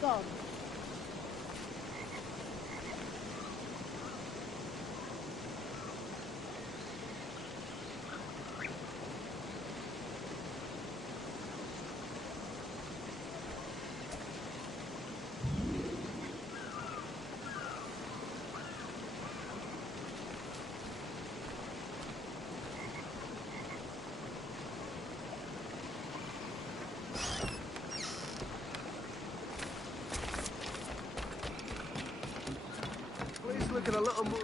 Gone. Looking a little more.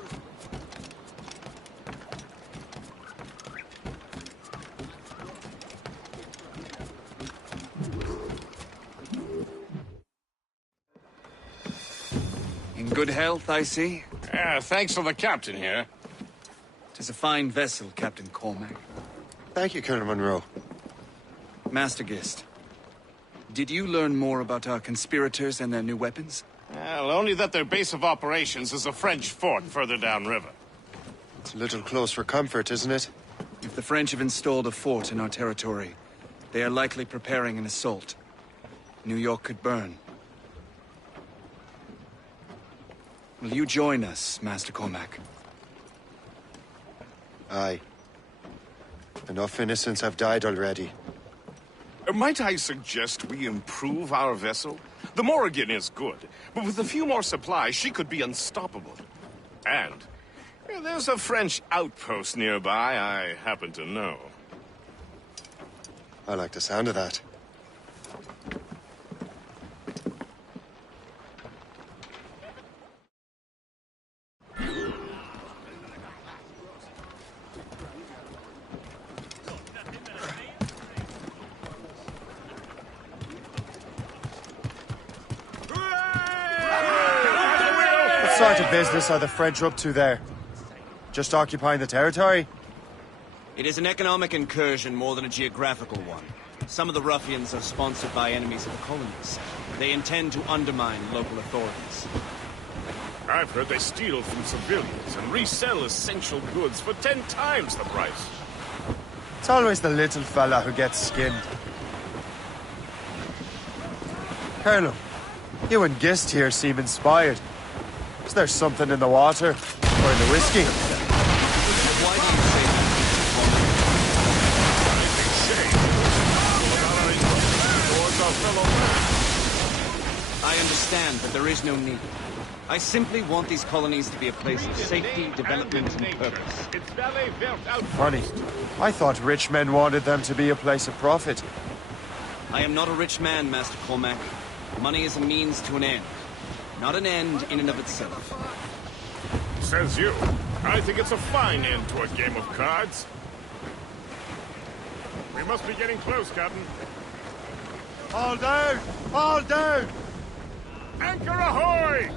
In good health, I see. Thanks for the captain here. 'Tis a fine vessel, Captain Cormac. Thank you, Colonel Monroe. Master Gist, did you learn more about our conspirators and their new weapons? Well, only that their base of operations is a French fort further downriver. It's a little close for comfort, isn't it? If the French have installed a fort in our territory, they are likely preparing an assault. New York could burn. Will you join us, Master Cormac? Aye. Enough innocents have died already. Might I suggest we improve our vessel? The Morrigan is good, but with a few more supplies, she could be unstoppable. And there's a French outpost nearby I happen to know. I like the sound of that. What sort of business are the French up to there? Just occupying the territory? It is an economic incursion more than a geographical one. Some of the ruffians are sponsored by enemies of the colonies. They intend to undermine local authorities. I've heard they steal from civilians and resell essential goods for 10 times the price. It's always the little fella who gets skinned. Colonel, you and Gist here seem inspired. Is there something in the water? Or in the whiskey? Why do you say that? I understand, but there is no need. I simply want these colonies to be a place of safety, development, and purpose. Funny. I thought rich men wanted them to be a place of profit. I am not a rich man, Master Cormac. Money is a means to an end, not an end in and of itself. Says you. I think it's a fine end to a game of cards. We must be getting close, Captain. All down! All down! Anchor ahoy!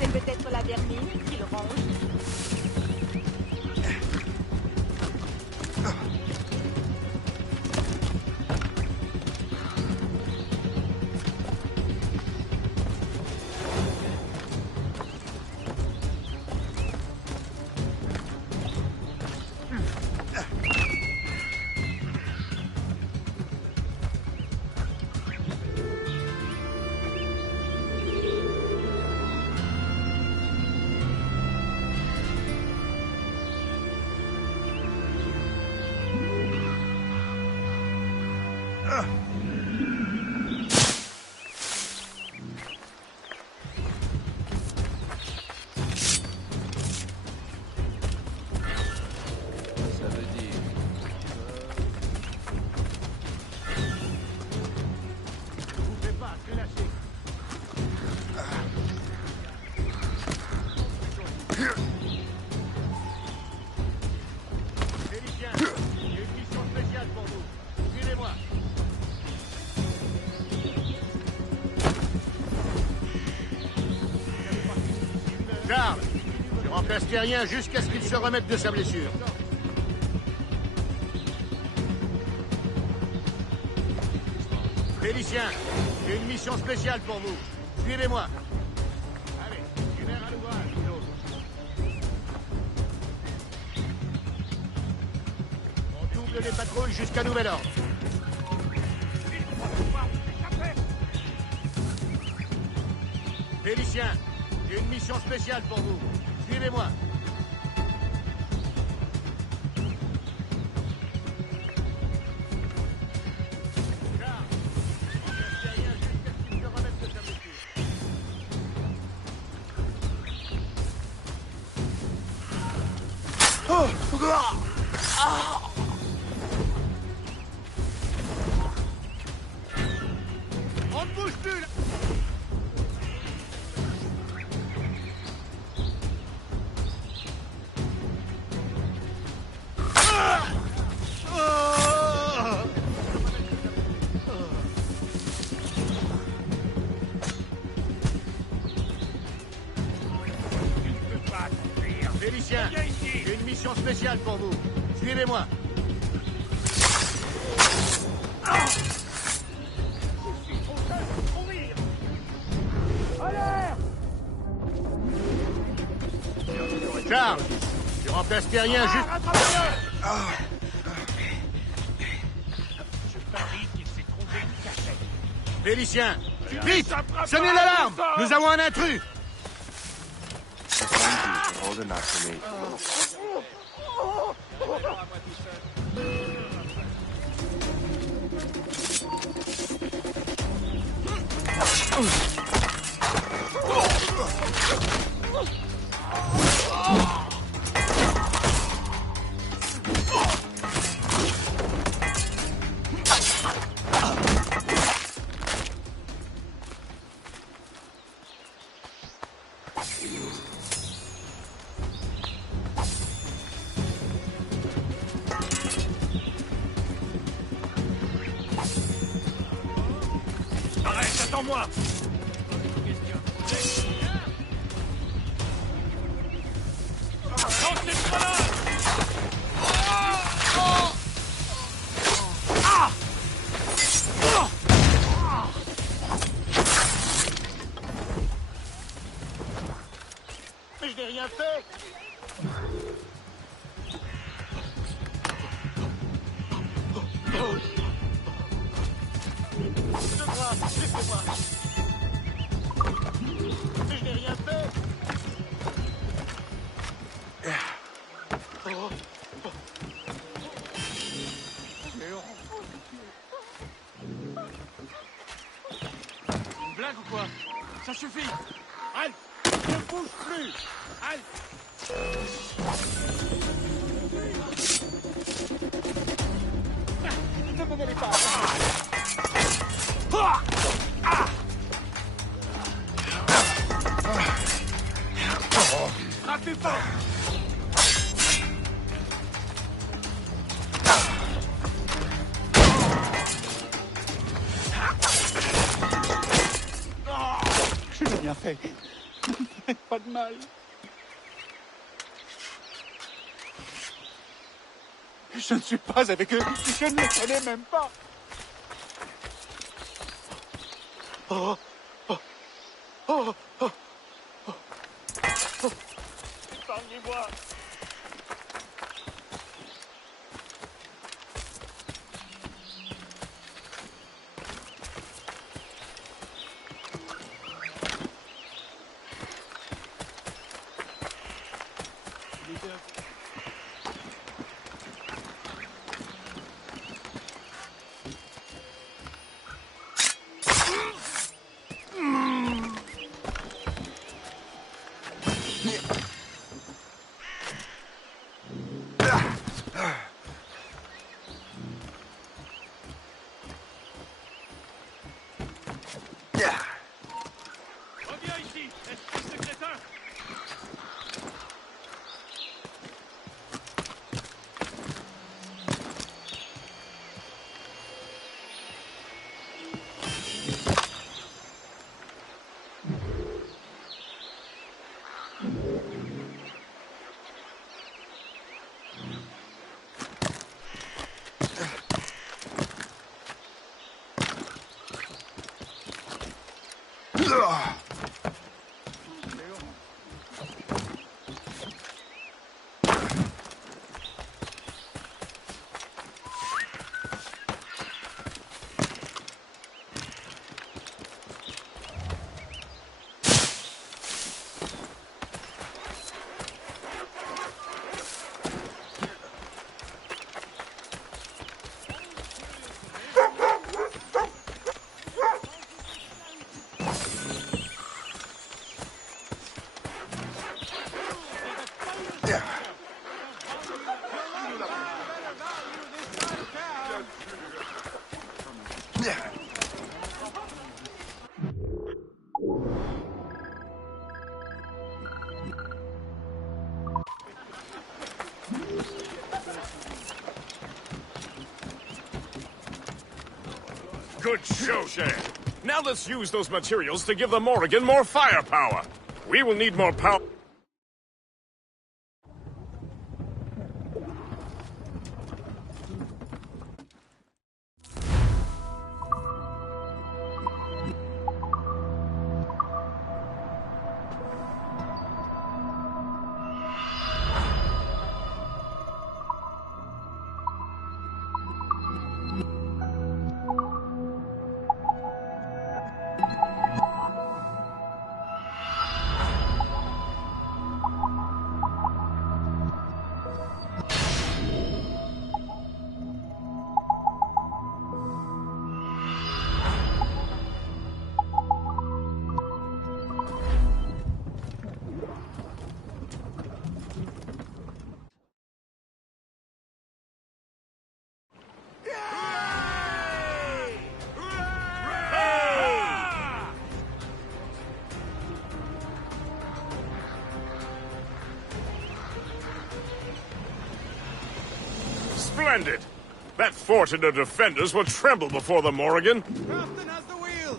C'est peut-être la vermine qui le ronge. Charles, tu remplaces Terrien jusqu'à ce qu'il se remette de sa blessure. Félicien, j'ai une mission spéciale pour vous. Suivez-moi. Allez, génère à l'ouvrage, Claude. On double les patrouilles jusqu'à nouvel ordre. Félicien, j'ai une mission spéciale pour vous. Suivez-moi. On ne bouge plus là. Félicien, j'ai une mission spéciale pour vous. Suivez-moi. Charles, tu remplaces Terrien juste... Félicien, vite! Sonnez l'alarme! Nous avons un intrus! Holding that for me. Arrête, attends-moi! Lance les grenades! Mais je n'ai rien fait! De grâce, laissez-moi! Mais je n'ai rien fait! Une blague ou quoi? Ça suffit! Halte! Ne bouge plus! Halte! Ne m'en allez pas! Frappez fort! Je n'ai rien fait. Ne faites pas de mal. Je ne suis pas avec eux. Je ne les connais même pas. Oh, oh, oh, oh, oh, oh. Épargnez-moi. Good show, Shay. Now let's use those materials to give the Morrigan more firepower. We will need more power. Splendid! That fort and the defenders will tremble before the Morrigan. Captain has the wheel!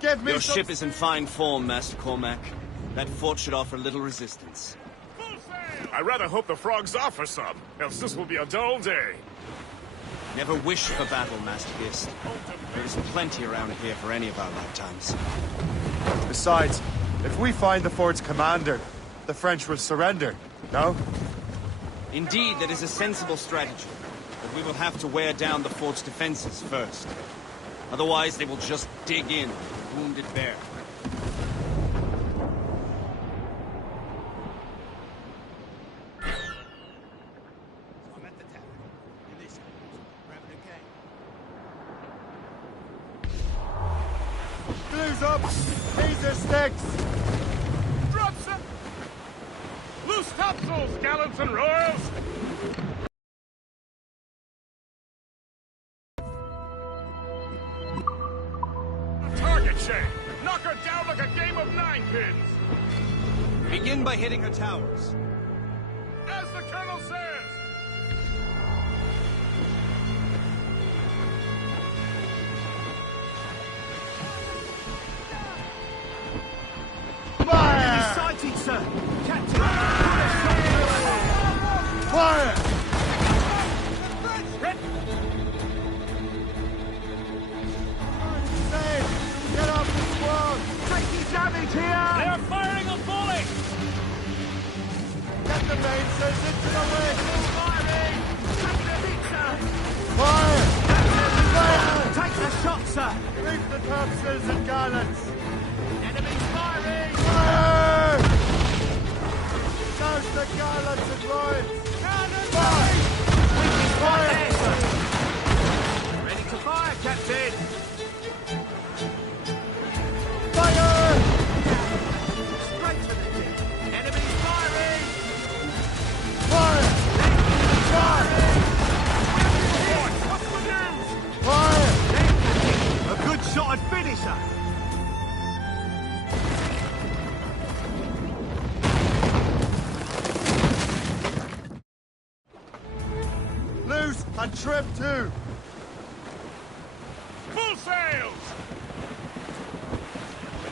Give me Your some... ship is in fine form, Master Cormac. That fort should offer little resistance. I rather hope the frogs offer some, else this will be a dull day. Never wish for battle, Master Gist. There is plenty around here for any of our lifetimes. Besides, if we find the fort's commander, the French will surrender, no? Indeed, that is a sensible strategy. But we will have to wear down the fort's defenses first. Otherwise, they will just dig in, wounded bear. I'm at the tavern. In this house. Grabbing a keg. Blues up! These are sticks! Drops it! Loose topsails, gallants and royals! Target, Shay! Knock her down like a game of ninepins! Begin by hitting her towers. As the Colonel says! Fire! Sighted, sir! Captain! Fire! Safe! Get off the squad! Taking damage here! They are firing a volley! Get the mainsails into the wind! Firing! Taking a hit, sir! Fire! Fire! Take the shot, sir! Reef the topsails and gallants! Enemy's firing! Fire! Douse the gallants and royals! Fire! Fire! There, sir! Ready to fire, Captain! Fire! Straight to the deck! Enemy's firing! Fire! Fire! What's the news? Fire! A good shot and finisher! Loose and trim too! Full sails!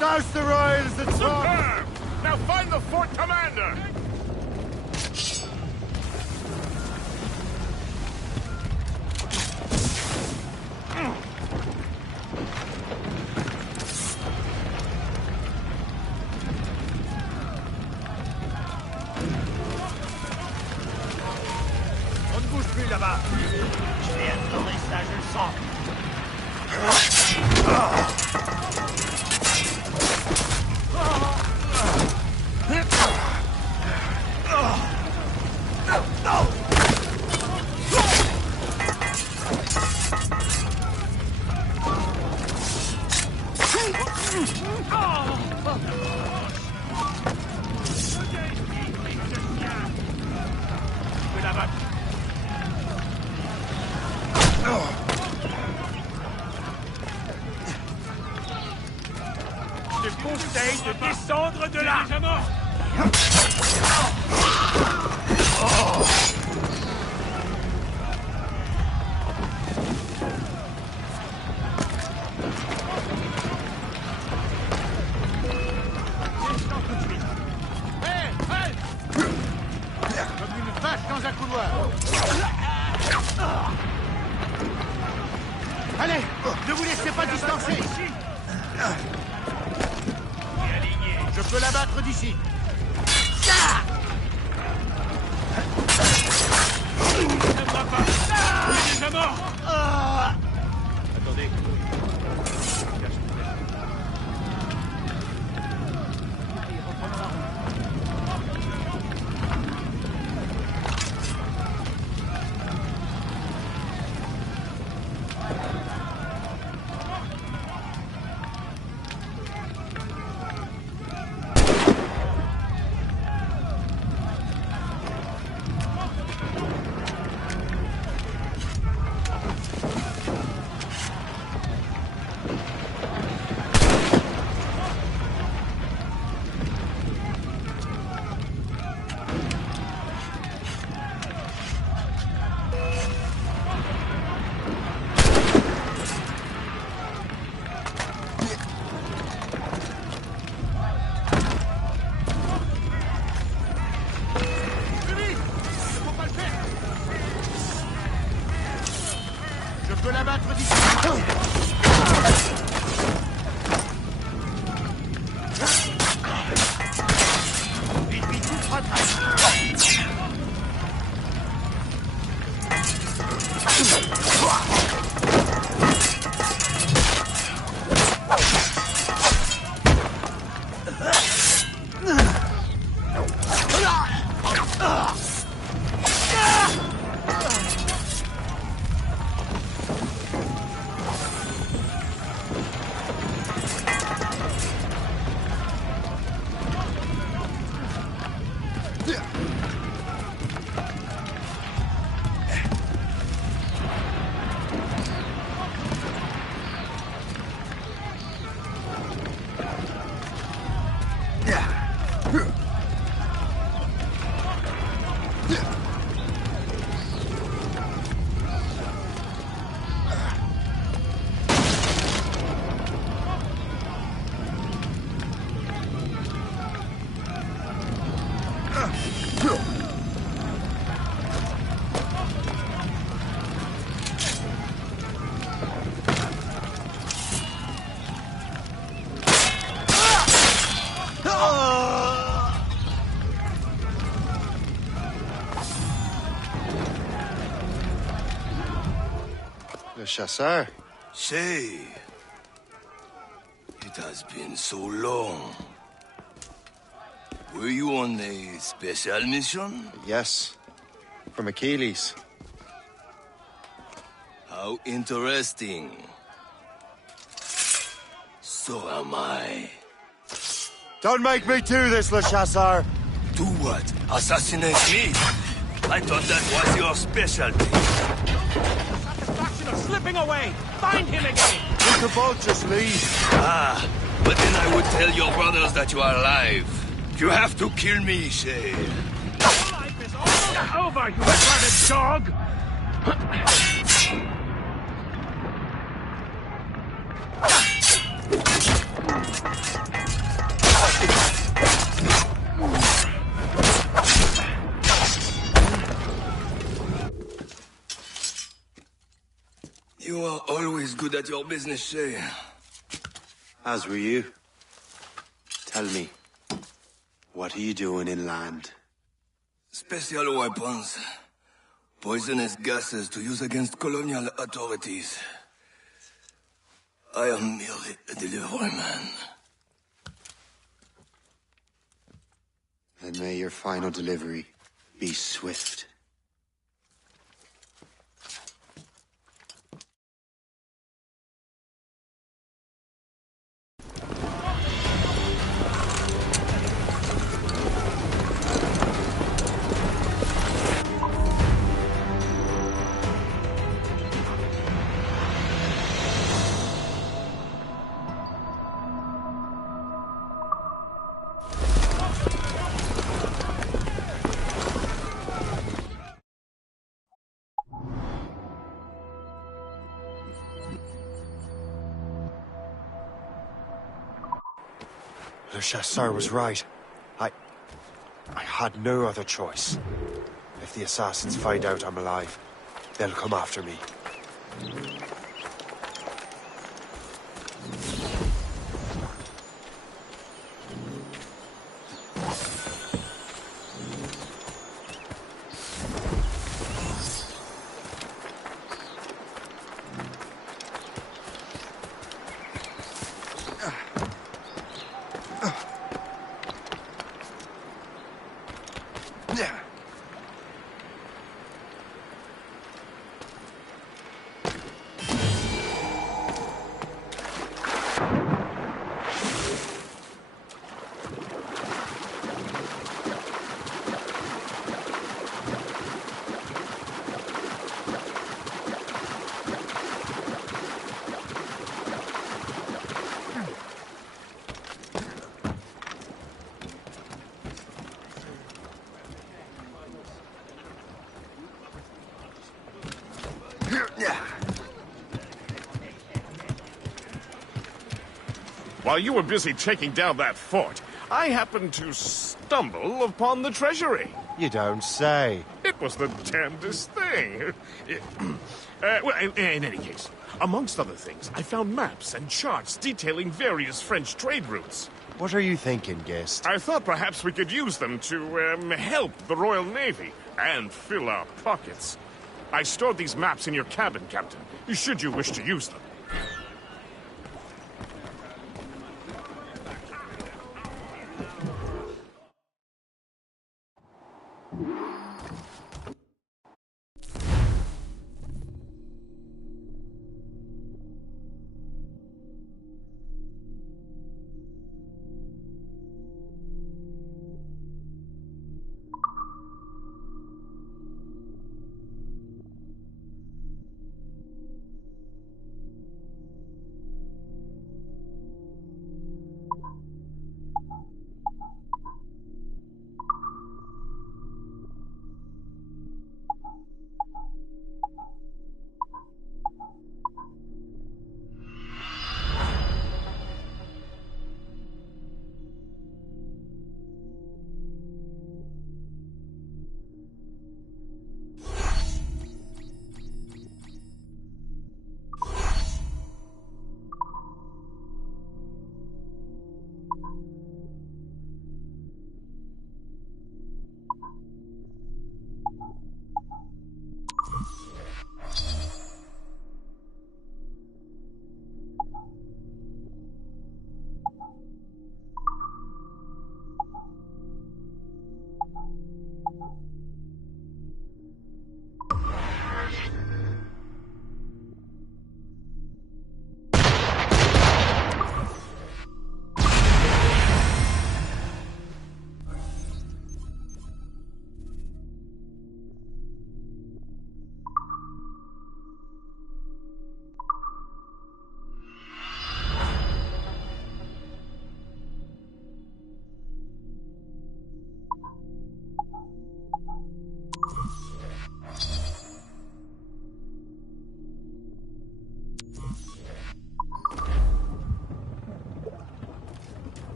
Douse the royals and top! Superb! Now find the fort commander! On ne bouge plus là-bas! Je vais adorer ça, je le sens! Je conseille de descendre de là! Déjà mort! Donnez-moi un couloir. Allez, ne vous laissez pas distancer. Je peux l'abattre d'ici. Attendez. Je peux l'abattre d'ici. Vite, vite, tout frappe. Le chasseur. Say, it has been so long. Were you on a special mission? Yes. From Achilles. How interesting. So am I. Don't make me do this, Le Chasseur! Do what? Assassinate me? I thought that was your specialty. Satisfaction of slipping away! Find him again! We could both just leave. Ah, but then I would tell your brothers that you are alive. You have to kill me, Shay. Your life is almost over, you blooded dog! You are always good at your business, Shay. As were you. Tell me, what are you doing inland? Special weapons. Poisonous gases to use against colonial authorities. I am merely a delivery man. Then may your final delivery be swift. Le Chasseur was right. I had no other choice. If the assassins find out I'm alive, they'll come after me. While you were busy taking down that fort, I happened to stumble upon the treasury. You don't say. It was the damnedest thing. Well, in any case, amongst other things, I found maps and charts detailing various French trade routes. What are you thinking, Gist? I thought perhaps we could use them to help the Royal Navy and fill our pockets. I stored these maps in your cabin, Captain, should you wish to use them.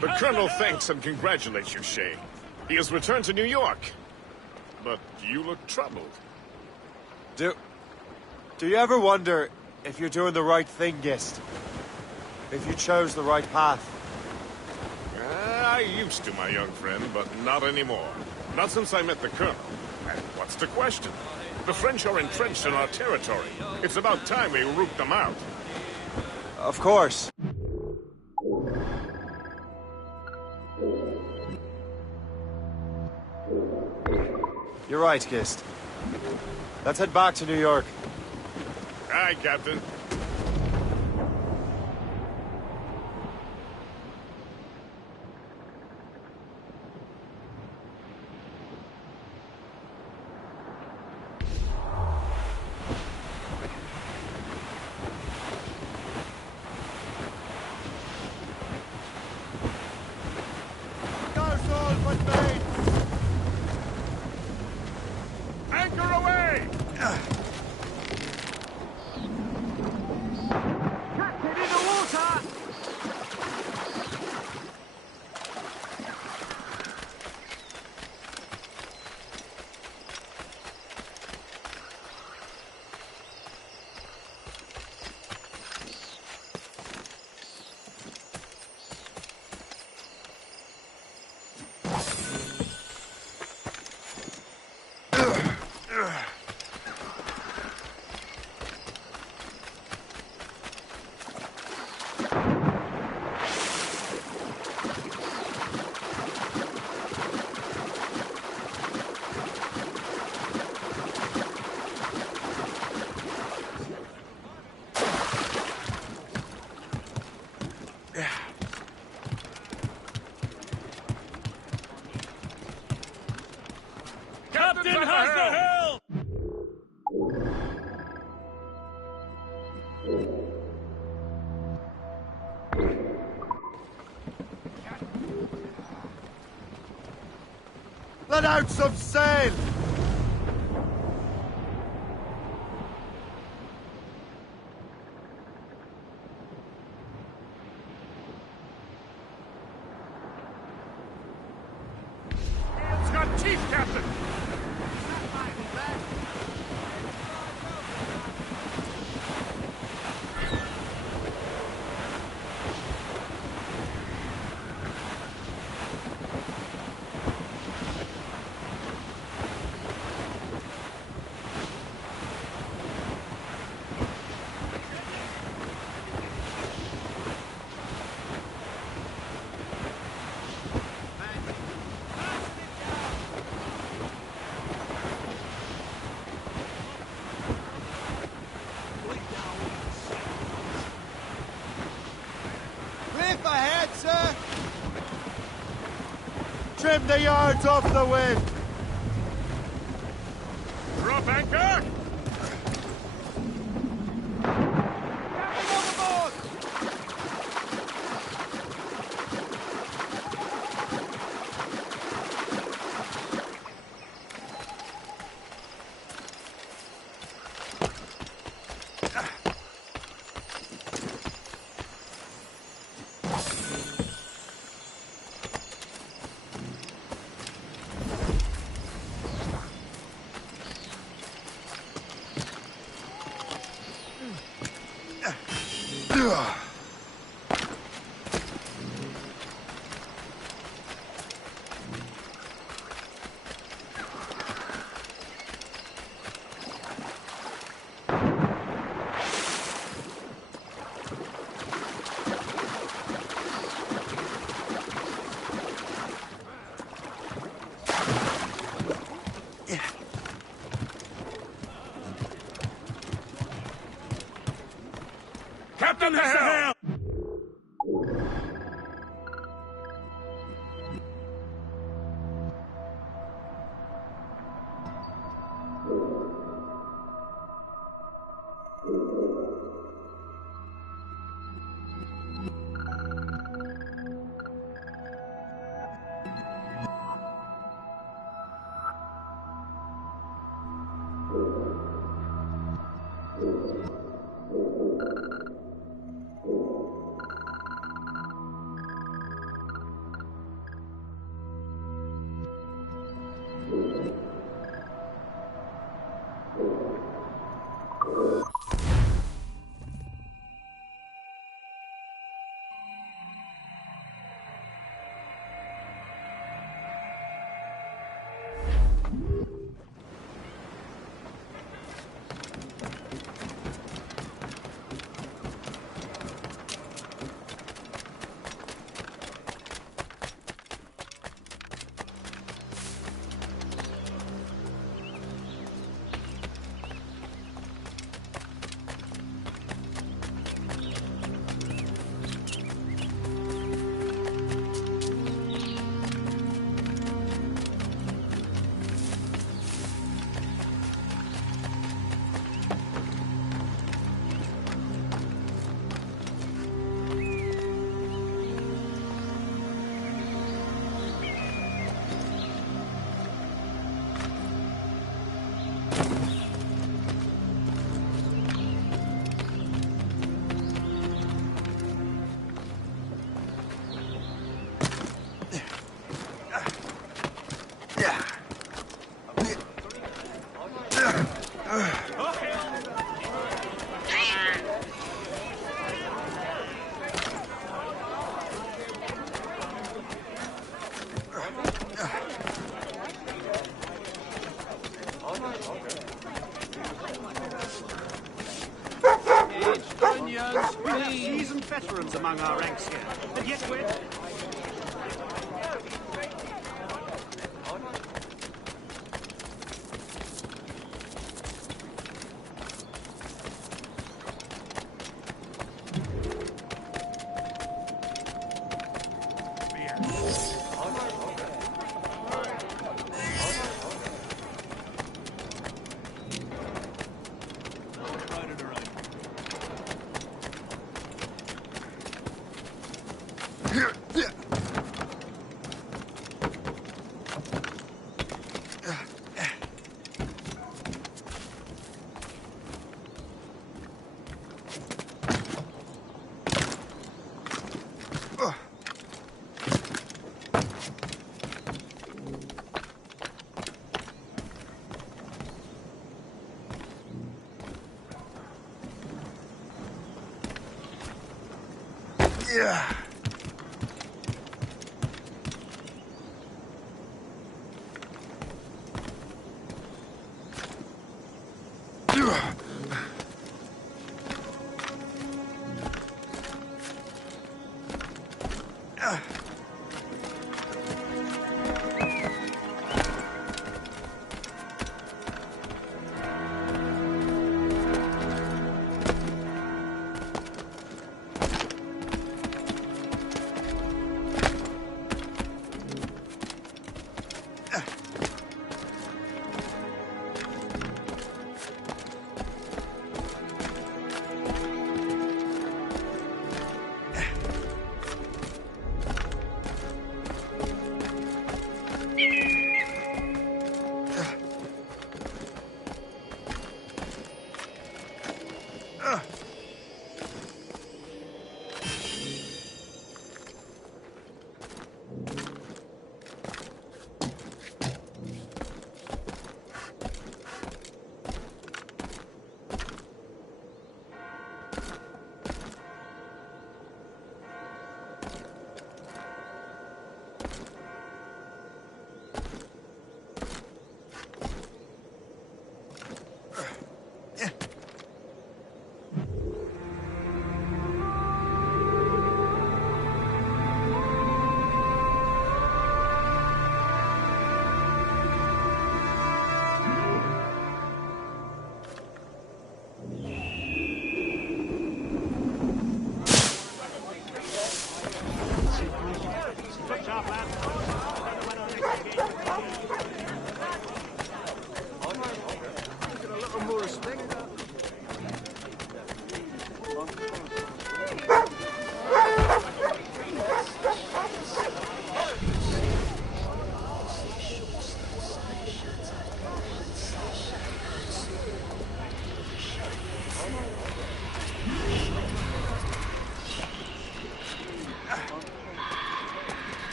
The Colonel thanks and congratulates you, Shay. He has returned to New York. But you look troubled. Do you ever wonder if you're doing the right thing, Gist? If you chose the right path? I used to, my young friend, but not anymore. Not since I met the Colonel. And what's the question? The French are entrenched in our territory. It's about time we root them out. Of course. You're right, Gist. Let's head back to New York. Aye, Captain. Captain has the helm! Let out some sail! It's got teeth, Captain! Cliff ahead, sir! Trim the yards off the wind! Drop anchor! among our ranks here. And yet we're... Yeah.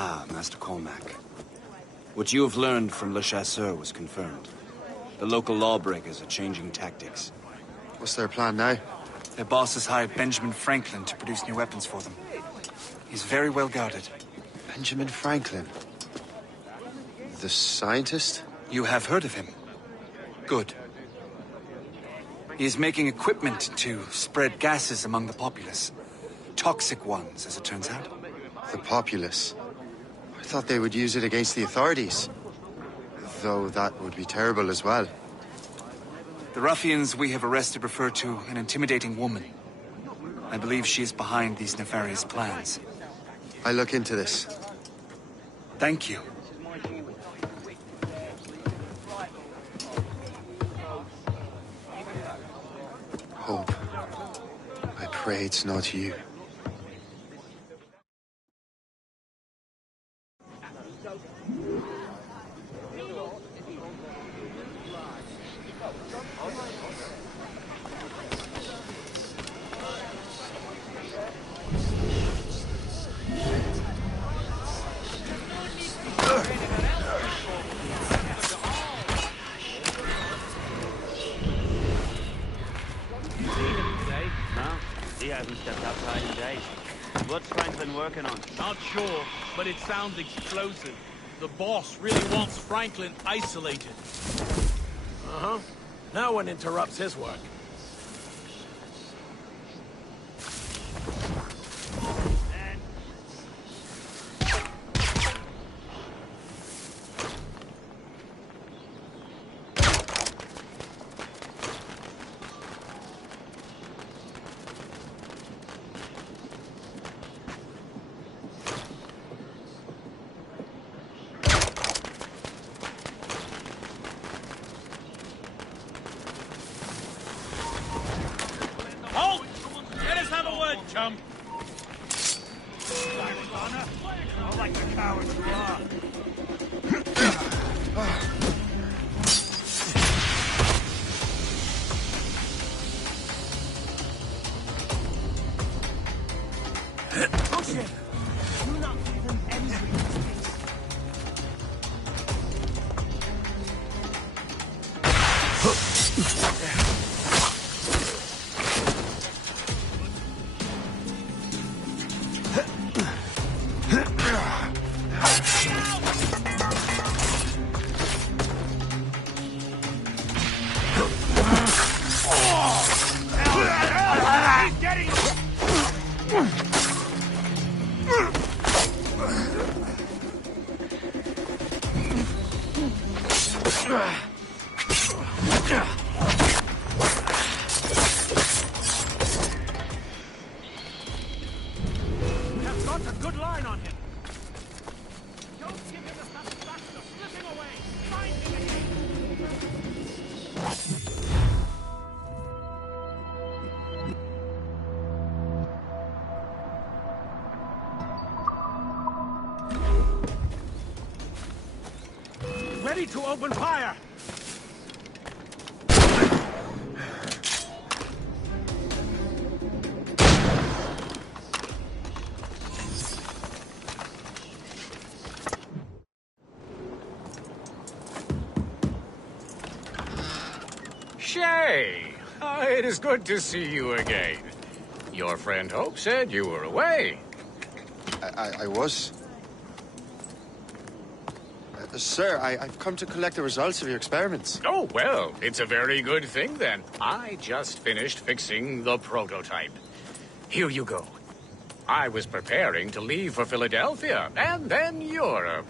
Ah, Master Cormac. What you have learned from Le Chasseur was confirmed. The local lawbreakers are changing tactics. What's their plan now? Their boss has hired Benjamin Franklin to produce new weapons for them. He's very well guarded. Benjamin Franklin. The scientist? You have heard of him? Good. He is making equipment to spread gases among the populace. Toxic ones, as it turns out. The populace? I thought they would use it against the authorities. Though that would be terrible as well. The ruffians we have arrested refer to an intimidating woman. I believe she is behind these nefarious plans. I'll look into this. Thank you. Hope. I pray it's not you. He hasn't stepped outside in days. What's Franklin working on? Not sure, but it sounds explosive. The boss really wants Franklin isolated. Uh-huh. No one interrupts his work. Chum. Oh, like the cowards you are. Bullshit! Do not give them any space. Ready to open fire! Shay! It is good to see you again. Your friend Hope said you were away. I was. Sir, I've come to collect the results of your experiments. Oh, well, it's a very good thing then. I just finished fixing the prototype. Here you go. I was preparing to leave for Philadelphia and then Europe.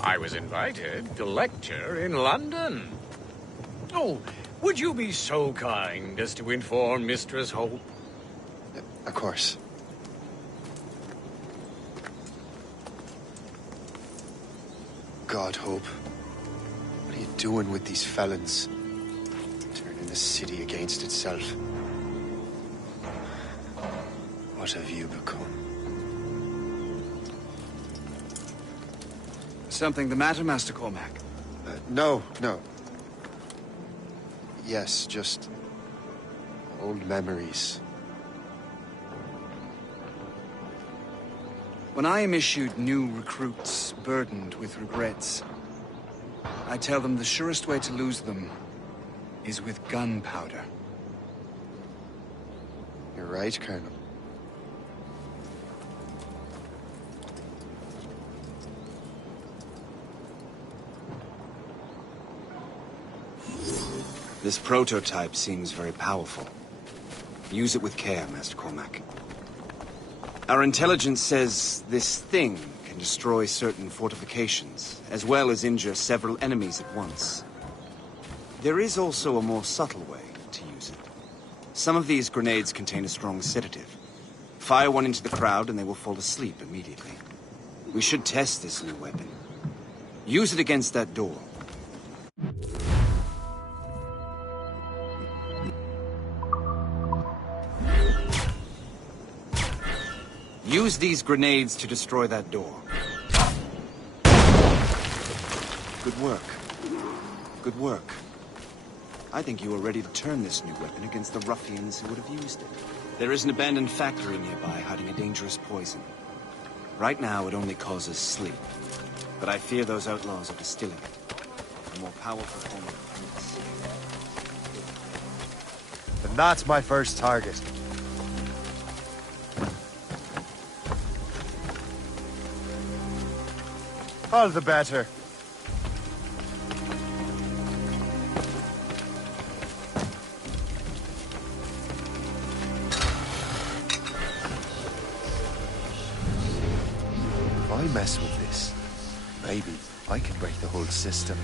I was invited to lecture in London. Oh, would you be so kind as to inform Mistress Hope? Of course. God, Hope. What are you doing with these felons? Turning the city against itself. What have you become? Something the matter, Master Cormac? No. Yes, just old memories. When I am issued new recruits burdened with regrets, I tell them the surest way to lose them is with gunpowder. You're right, Colonel. This prototype seems very powerful. Use it with care, Master Cormac. Our intelligence says this thing can destroy certain fortifications, as well as injure several enemies at once. There is also a more subtle way to use it. Some of these grenades contain a strong sedative. Fire one into the crowd and they will fall asleep immediately. We should test this new weapon. Use it against that door. Use these grenades to destroy that door. Good work. Good work. I think you are ready to turn this new weapon against the ruffians who would have used it. There is an abandoned factory nearby hiding a dangerous poison. Right now, it only causes sleep. But I fear those outlaws are distilling it. A more powerful form of fruits. And that's my first target. All the better. If I mess with this, maybe I can break the whole system.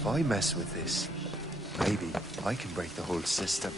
If I mess with this, maybe I can break the whole system.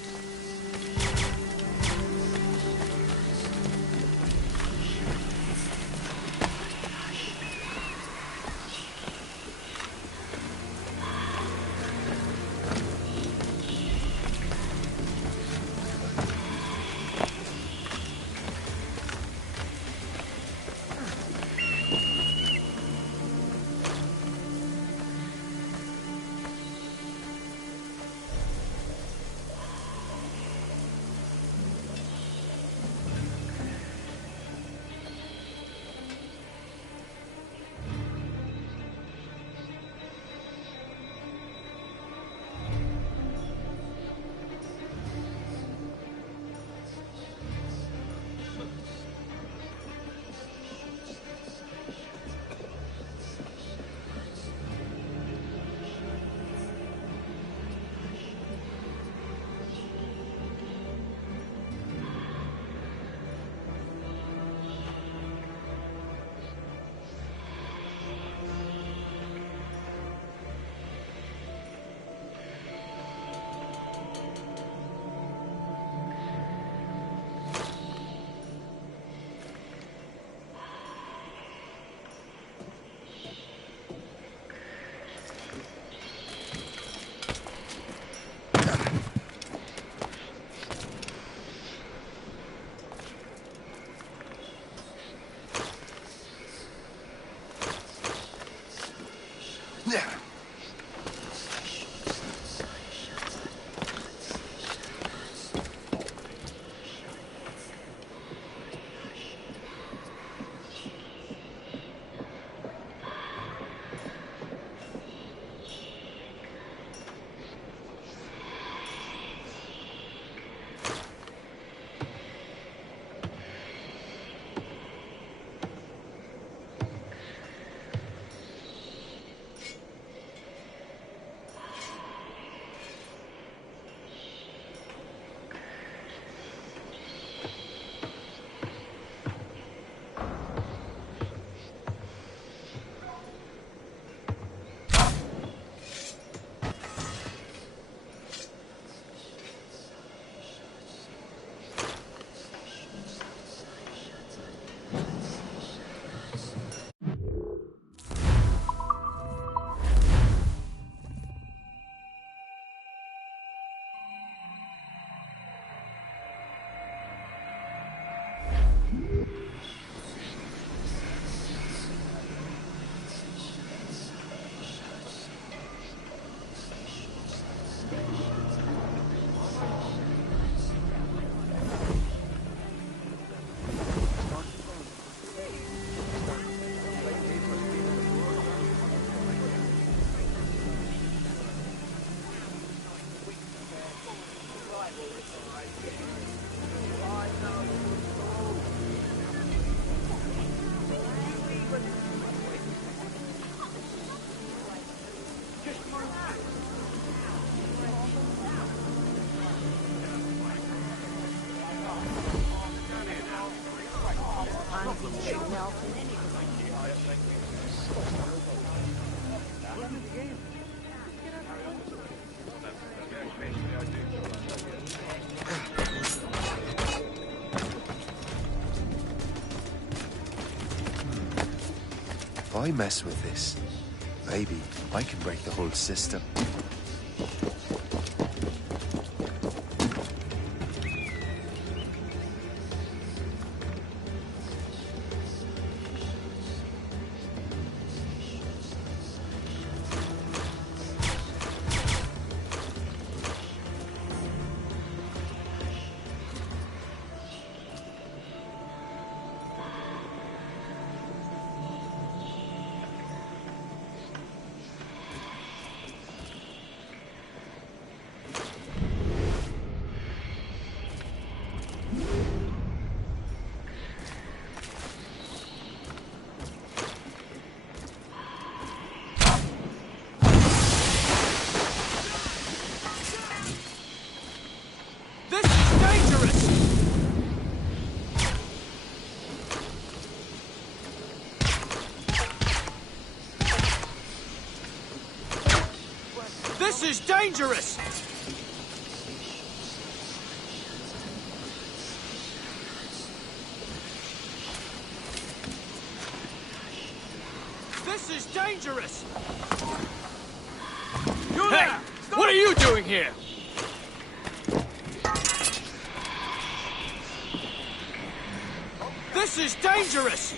If I mess with this, maybe I can break the whole system. This is dangerous! This is dangerous! You there! Hey, what are you doing here? This is dangerous!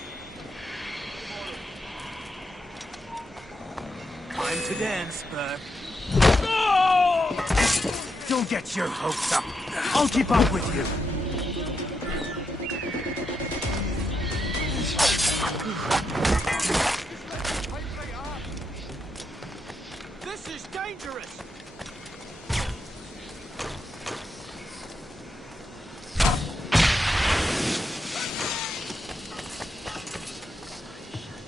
Time to dance, Burke. Don't get your hopes up. I'll keep up with you. This is dangerous!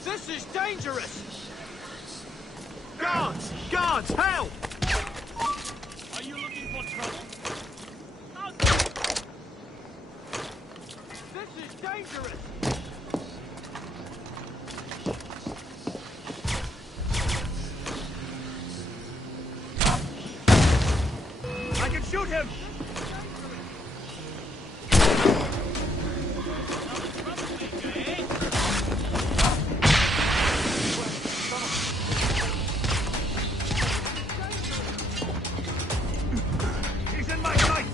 This is dangerous! Guards! Guards, help! Are you looking for trouble? This is dangerous! I can shoot him! He's in my sights!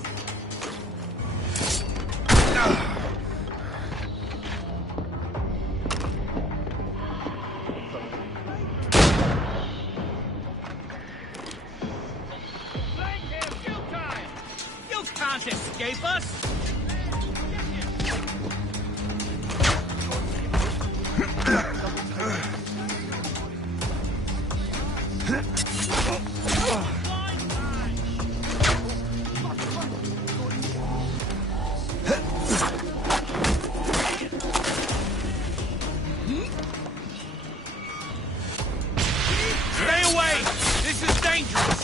You can't escape us! Stay away! This is dangerous!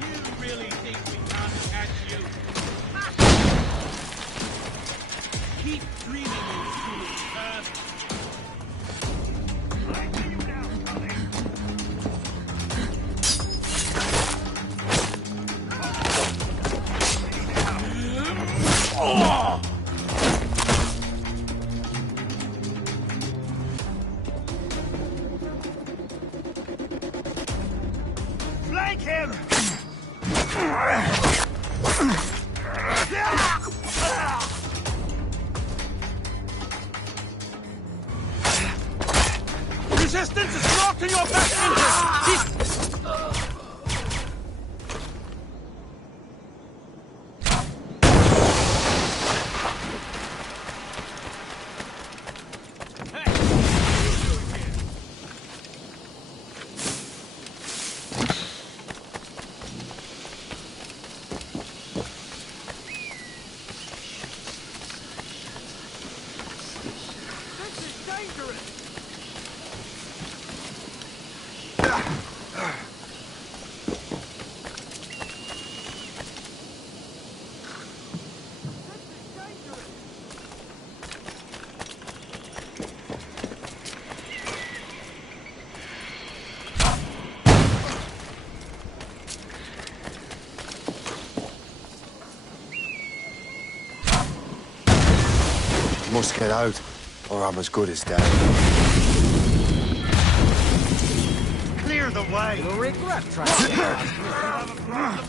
You really think we can't catch you? Keep dreaming, you foolish herb. Flank him! Resistance is locked in your best interest! This is dangerous! must get out, or I'm as good as dead. Clear the way! You'll regret trying to get out.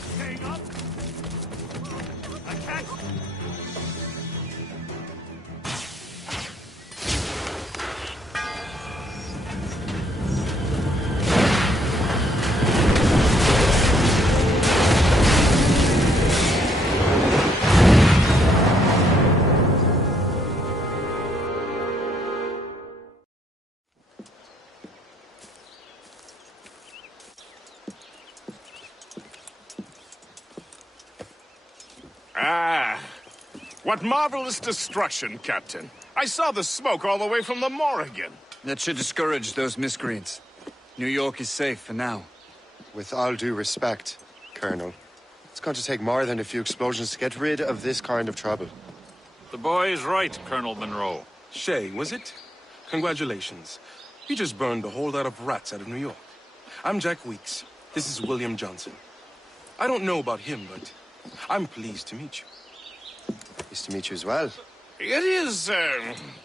What marvelous destruction, Captain. I saw the smoke all the way from the Morrigan. That should discourage those miscreants. New York is safe for now. With all due respect, Colonel, it's going to take more than a few explosions to get rid of this kind of trouble. The boy is right, Colonel Monroe. Shay, was it? Congratulations. You just burned a whole lot of rats out of New York. I'm Jack Weeks. This is William Johnson. I don't know about him, but I'm pleased to meet you. Pleased to meet you as well. It is,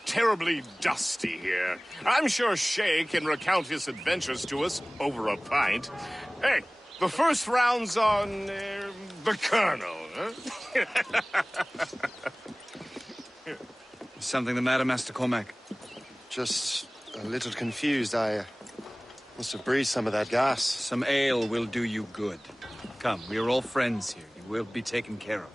terribly dusty here. I'm sure Shay can recount his adventures to us over a pint. Hey, the first round's on, the Colonel, huh? Something the matter, Master Cormac? Just a little confused. I must have breathed some of that gas. Some ale will do you good. Come, we are all friends here. You will be taken care of.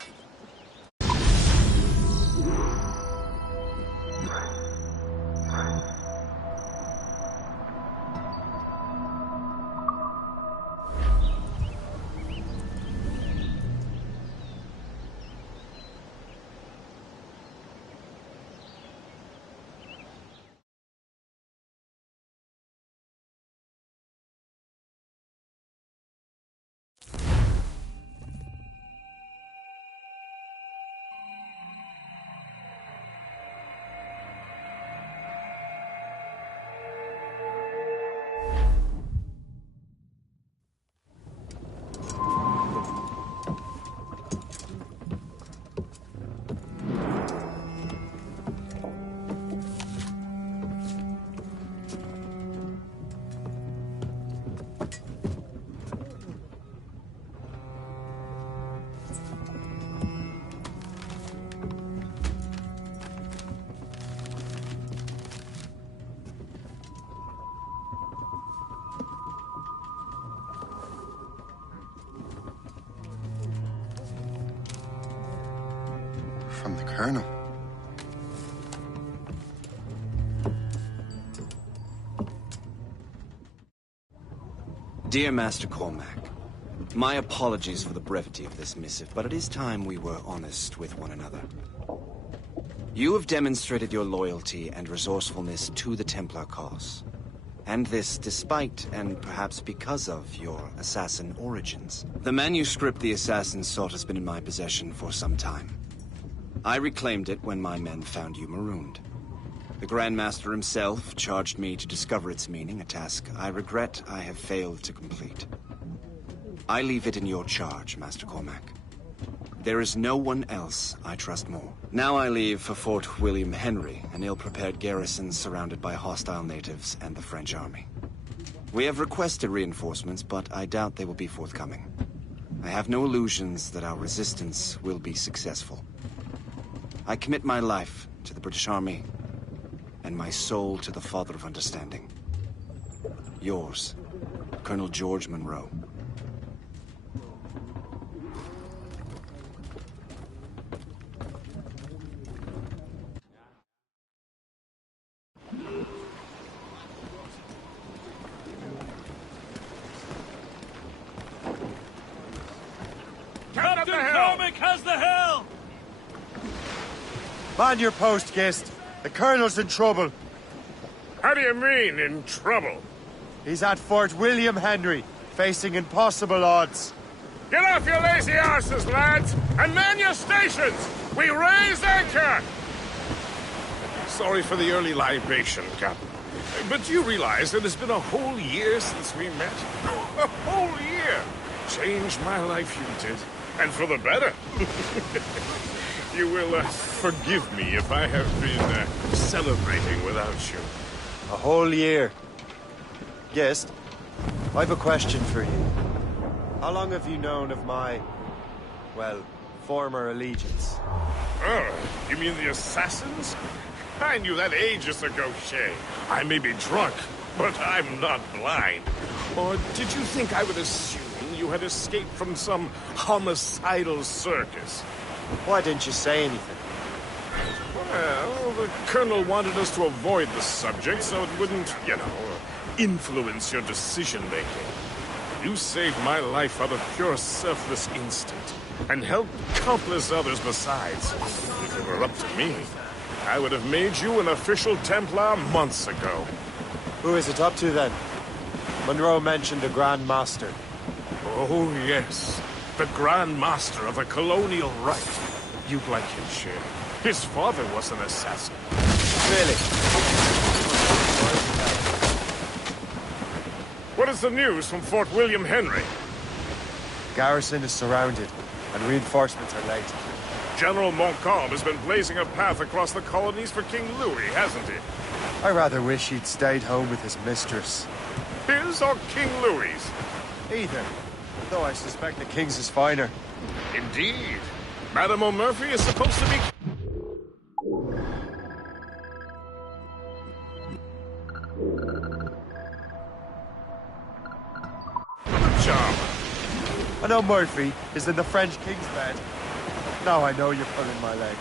From the Colonel. Dear Master Cormac, my apologies for the brevity of this missive, but it is time we were honest with one another. You have demonstrated your loyalty and resourcefulness to the Templar cause. And this despite, and perhaps because of, your assassin origins. The manuscript the assassin sought has been in my possession for some time. I reclaimed it when my men found you marooned. The Grand Master himself charged me to discover its meaning, a task I regret I have failed to complete. I leave it in your charge, Master Cormac. There is no one else I trust more. Now I leave for Fort William Henry, an ill-prepared garrison surrounded by hostile natives and the French army. We have requested reinforcements, but I doubt they will be forthcoming. I have no illusions that our resistance will be successful. I commit my life to the British Army, and my soul to the Father of Understanding. Yours, Colonel George Monroe. Captain Cormac has the helm! Man your post, Guest. The Colonel's in trouble. How do you mean, in trouble? He's at Fort William Henry, facing impossible odds. Get off your lazy arses, lads, and man your stations! We raise anchor! Sorry for the early libation, Captain. But do you realize that it's been a whole year since we met? A whole year! Changed my life, you did. And for the better. you will forgive me if I have been celebrating without you. A whole year. Yes, I've a question for you. How long have you known of my, well, former allegiance? Oh, you mean the assassins? I knew that ages ago, Shay. I may be drunk, but I'm not blind. Or did you think I would assume you had escaped from some homicidal circus? Why didn't you say anything? Well, the Colonel wanted us to avoid the subject so it wouldn't, influence your decision-making. You saved my life out of pure selfless instinct, and helped countless others besides. If it were up to me, I would have made you an official Templar months ago. Who is it up to, then? Monroe mentioned the Grand Master. Oh, yes. The Grand Master of the Colonial Rite. You'd like him, Shay. His father was an assassin. Really? What is the news from Fort William Henry? Garrison is surrounded, and reinforcements are late. General Montcalm has been blazing a path across the colonies for King Louis, hasn't he? I rather wish he'd stayed home with his mistress. His or King Louis's? Either. Though I suspect the King's is finer. Indeed. Madame O'Murphy is supposed to be... Good job. I know Murphy is in the French King's bed. Now I know you're pulling my leg.